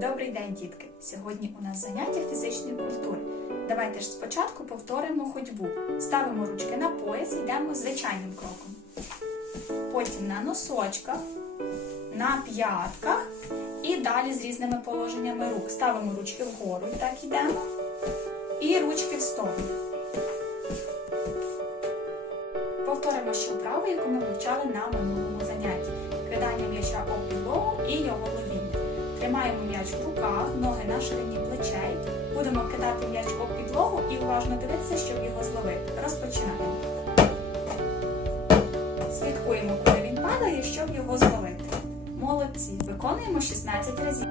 Добрий день, дітки! Сьогодні у нас заняття фізичної культури. Давайте ж спочатку повторимо ходьбу. Ставимо ручки на пояс йдемо звичайним кроком. Потім на носочках, на п'ятках і далі з різними положеннями рук. Ставимо ручки вгору, і так йдемо. І ручки в сторону. Повторимо ще вправу, яку ми вивчали на минулому занятті. Тримаємо м'яч в руках, ноги на ширині плечей. Будемо кидати м'яч об підлогу і уважно дивитися, щоб його зловити. Розпочинаємо. Слідкуємо, куди він падає, щоб його зловити. Молодці! Виконуємо 16 разів.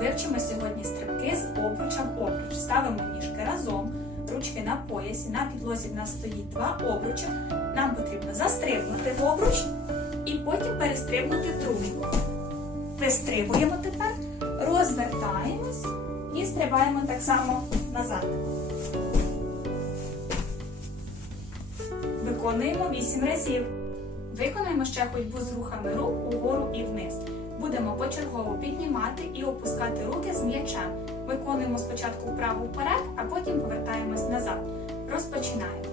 Вивчимо сьогодні стрибки з обруча в обруч. Ставимо ніжки разом, ручки на поясі. На підлозі в нас стоїть два обруча. Нам потрібно застрибнути в обруч і потім перестрибнути в другий. Вистрибуємо тепер, розвертаємось і стрибаємо так само назад. Виконуємо 8 разів. Виконуємо ще ходьбу з рухами рук угору і вниз. Будемо почергово піднімати і опускати руки з м'ячем. Виконуємо спочатку вправу вперед, а потім повертаємось назад. Розпочинаємо.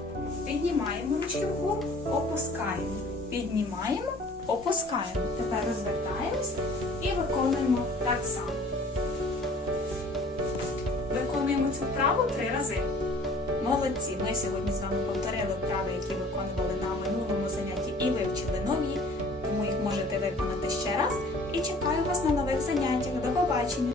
Піднімаємо ручки вгору, опускаємо. Піднімаємо, опускаємо. Тепер розвертаємось так само. Виконуємо цю вправу три рази. Молодці! Ми сьогодні з вами повторили вправи, які виконували на минулому занятті і вивчили нові, тому їх можете виконати ще раз. І чекаю вас на нових заняттях. До побачення!